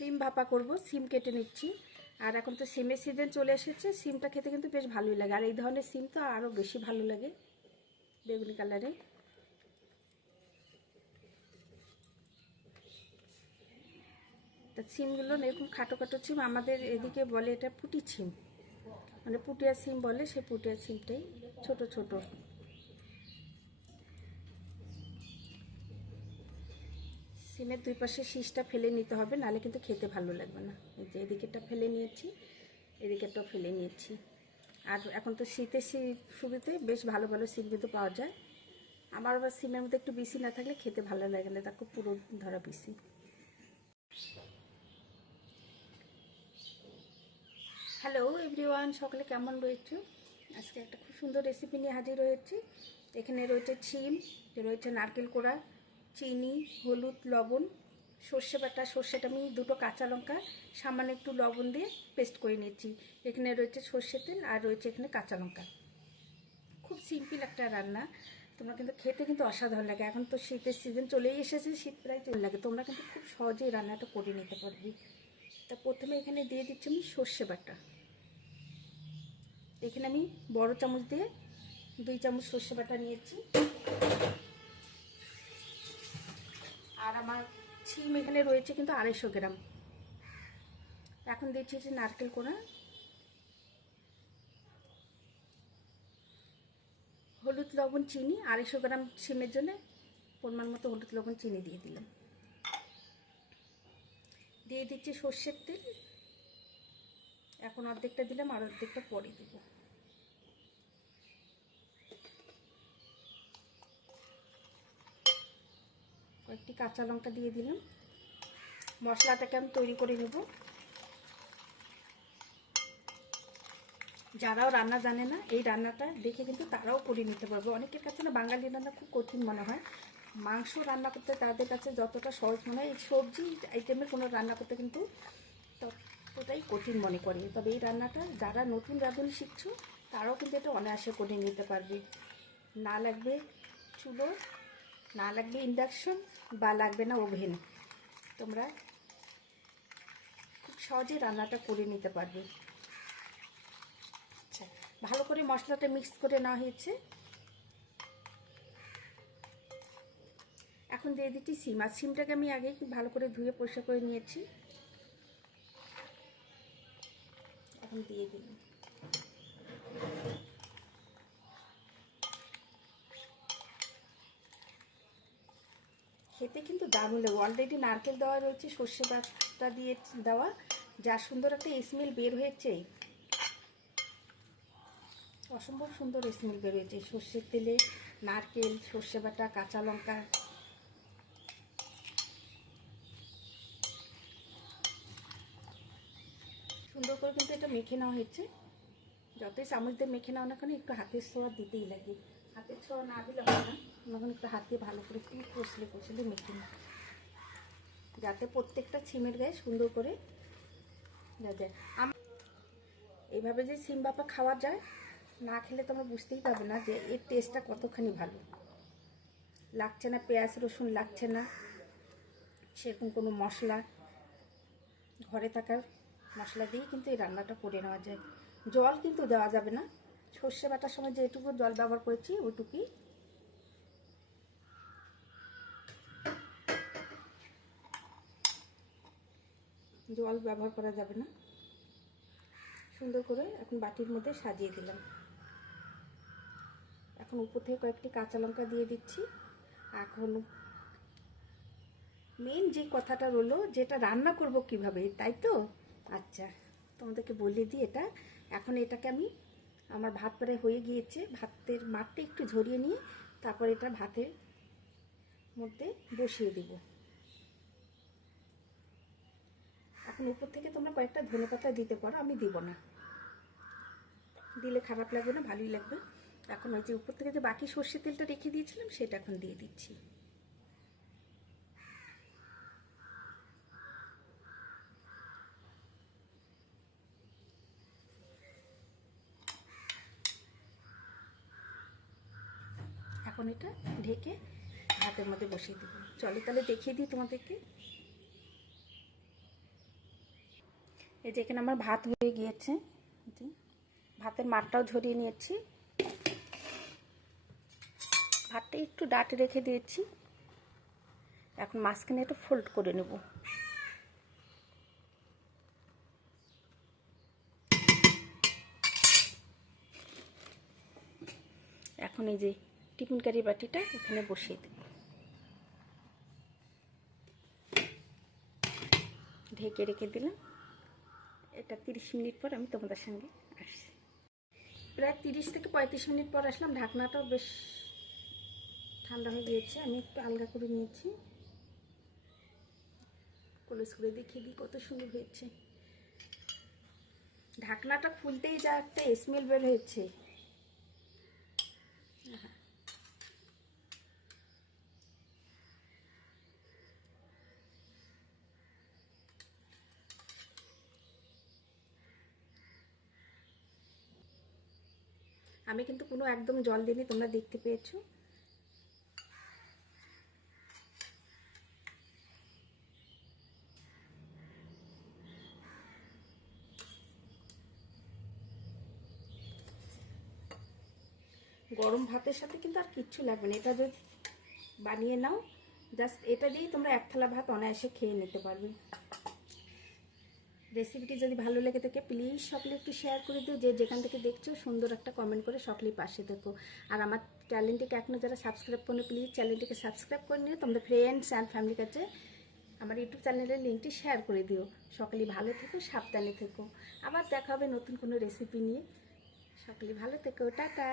সিম ভাপা করব, সিম কেটে নিচ্ছি। আর এখন তো সিমের সিজন চলে এসেছে, সিমটা খেতে কিন্তু বেশ ভালোই লাগে। আর এই ধরনের সিম তো আরও বেশি ভালো লাগে বেগুনি কালারে তা সিমগুলো এরকম খাটো খাটো সিম, আমাদের এদিকে বলে এটা পুটি সিম। মানে পুটিয়া সিম বলে সে পুটিয়া সিমটাই, ছোট ছোট। সিমের দুই পাশে শীষটা ফেলে নিতে হবে নাহলে কিন্তু খেতে ভালো লাগবে না। এই যে এদিকেরটা ফেলে নিয়েছি, এদিকেরটাও ফেলে নিয়েছি। আর এখন তো শীতের শীত শুরুতে বেশ ভালো ভালো সিম কিন্তু পাওয়া যায়। আমার আবার সিমের মধ্যে একটু বেশি না থাকলে খেতে ভালো লাগে না তাকে পুরো ধরা বেশি হ্যালো এভরিওয়ান, সকলে কেমন রয়েছে? আজকে একটা খুব সুন্দর রেসিপি নিয়ে হাজির হয়েছি। এখানে রয়েছে ছিম, রয়েছে নারকেল কোড়া চিনি, হলুদ, লবণ, সর্ষে বাটা সর্ষেটা আমি দুটো কাঁচা লঙ্কা, সামান্য একটু লবণ দিয়ে পেস্ট করে নিয়েছি। এখানে রয়েছে সর্ষে তেল আর রয়েছে এখানে কাঁচা লঙ্কা। খুব সিম্পল একটা রান্না। তোমরা কিন্তু খেতে কিন্তু অসাধারণ লাগে। এখন তো শীতের সিজন চলেই এসেছে, শীত প্রায় চলে লাগে। তোমরা কিন্তু খুব সহজেই রান্নাটা করে নিতে পারবে। তা প্রথমে এখানে দিয়ে দিচ্ছি আমি সর্ষে বাটা। এখানে আমি বড় চামচ দিয়ে দুই চামচ সর্ষে বাটা নিয়েছি। আর আমার ছিম এখানে রয়েছে কিন্তু আড়াইশো গ্রাম। এখন দিচ্ছি যে নারকেল কোড়া। হলুদ লবণ চিনি, আড়াইশো গ্রাম সিমের জন্য পরিমাণ মতো হলুদ লবণ চিনি দিয়ে দিলাম। দিয়ে দিচ্ছি সর্ষের তেল। এখন অর্ধেকটা দিলাম, আর অর্ধেকটা পরে দেবো কয়েকটি কাঁচা লঙ্কা দিয়ে দিলাম। মশলাটাকে আমি তৈরি করে নেব। যারাও রান্না জানে না, এই রান্নাটা দেখে কিন্তু তারাও করে নিতে পারবে। অনেকের কাছে না বাঙালি রান্না খুব কঠিন মনে হয়। মাংস রান্না করতে তাদের কাছে যতটা সহজ মনে হয়, এই সবজি আইটেমের কোনো রান্না করতে কিন্তু ততটাই কঠিন মনে করে। তবে এই রান্নাটা যারা নতুন রাঁধুনি শিখছো, তারাও কিন্তু এটা অনায়াসে করে নিতে পারবে। না লাগবে চুলো না লাগবে ইন্ডাকশন বা লাগবে না ওভেন তোমরা খুব সহজে রান্নাটা করে নিতে পারবে। আচ্ছা ভালো করে মশলাটা মিক্স করে নেওয়া হয়েছে। এখন দিয়ে দিচ্ছি সিম, আর সিমটাকে আমি আগে ভালো করে ধুয়ে পরিষ্কার করে নিয়েছি। এখন দিয়ে দিলাম। খেতে কিন্তু দারুণ লাগে। অলরেডি নারকেল দেওয়া রয়েছে, সর্ষে বাটা দিয়ে দেওয়া। যা সুন্দর একটা স্মেল বের হয়েছে। অসম্ভব সুন্দর স্মেল বের হয়েছে। সর্ষের তেলে নারকেল, সর্ষে বাটা, কাঁচা লঙ্কা। সুন্দর করে কিন্তু এটা মেখে নেওয়া হয়েছে। যতই চামচ দিয়ে মেখে নেওয়া না কেন, একটু হাতের ছোঁয়া দিতেই লাগে। হাতের ছোঁয়া না দিলে হয় না। তখন একটু হাত দিয়ে ভালো করে একটু কষলে কষলে মেখে নিই। যাতে প্রত্যেকটা সিমের গায়ে সুন্দর করে যাতে এইভাবে যে সিম বাপা খাওয়া যায়, না খেলে তোমরা বুঝতেই পারবে না যে এর টেস্টটা কতখানি ভালো। লাগছে না পেঁয়াজ, রসুন লাগছে না, সেরকম কোনো মশলা। ঘরে থাকার মশলা দিয়েই কিন্তু এই রান্নাটা করে নেওয়া যায়। জল কিন্তু দেওয়া যাবে না। সর্ষে বাটার সময় যেটুকু জল ব্যবহার করেছি ওইটুকুই জল ব্যবহার করা যাবে না। সুন্দর করে এখন বাটির মধ্যে সাজিয়ে দিলাম। এখন উপর থেকে কয়েকটি কাঁচা লঙ্কা দিয়ে দিচ্ছি। এখন মেন যে কথাটা রলো যেটা রান্না করব কীভাবে, তাই তো? আচ্ছা তোমাদেরকে বলে দিই এটা। এখন এটাকে আমি, আমার ভাত প্রায় হয়ে গিয়েছে। ভাতের মাঠটা একটু ঝরিয়ে নিয়ে তারপর এটা ভাতের মধ্যে বসিয়ে দেব। এখন উপর থেকে তোমরা কয়েকটা ধনে পাতা দিতে পারো, আমি দিব না। দিলে খারাপ লাগবে না, ভালোই লাগবে। এখন ওই যে উপর থেকে যে বাকি সর্ষের তেলটা রেখে দিয়েছিলাম, সেটা এখন দিয়ে দিচ্ছি। এখন এটা ঢেকে ভাতের মধ্যে বসিয়ে দেবো। চলো তাহলে দেখিয়ে দিই তোমাদেরকে। এই যে এখানে আমার ভাত হয়ে গিয়েছে। ভাতের মারটাও ঝরিয়ে নিয়েছি। ভাতটা একটু ডাটে রেখে দিয়েছি। এখন মাঝখানে একটু ফোল্ড করে নেব। এখন এই যে টিফিন কারি বাটিটা এখানে বসিয়ে দেব। ঢেকে রেখে দিলাম। এটা তিরিশ মিনিট পর আমি তোমাদের সঙ্গে আসছি। প্রায় তিরিশ থেকে পঁয়ত্রিশ মিনিট পর আসলাম। ঢাকনাটাও বেশ ঠান্ডা হয়ে গিয়েছে। আমি একটু আলগা করে নিয়েছি। কলেজ করে দেখিয়ে দিই কত সুন্দর হয়েছে। ঢাকনাটা খুলতেই যা একটা স্মেল বের হয়েছে। আমি কিন্তু কোনো একদম জল দিইনি, তোমরা দেখতে পেয়েছ। গরম ভাতের সাথে কিন্তু আর কিচ্ছু লাগবে না, এটা যদি বানিয়ে নাও জাস্ট এটা দিয়েই তোমরা এক থালা ভাত অনায়াসে খেয়ে নিতে পারবে। রেসিপিটি যদি ভালো লেগে থাকে প্লিজ সকলে একটু শেয়ার করে দিও। যে যেখান থেকে দেখছ, সুন্দর একটা কমেন্ট করে সকলেই পাশে দেখো আর আমার চ্যানেলটিকে এখনও যারা সাবস্ক্রাইব করো প্লিজ চ্যানেলটিকে সাবস্ক্রাইব করে নিও। তোমাদের ফ্রেন্ডস অ্যান্ড ফ্যামিলির কাছে আমার ইউটিউব চ্যানেলের লিঙ্কটি শেয়ার করে দিও। সকলেই ভালো থেকো, সাবধানে থেকো। আবার দেখা হবে নতুন কোনো রেসিপি নিয়ে। সকলেই ভালো থেকো। টাটা!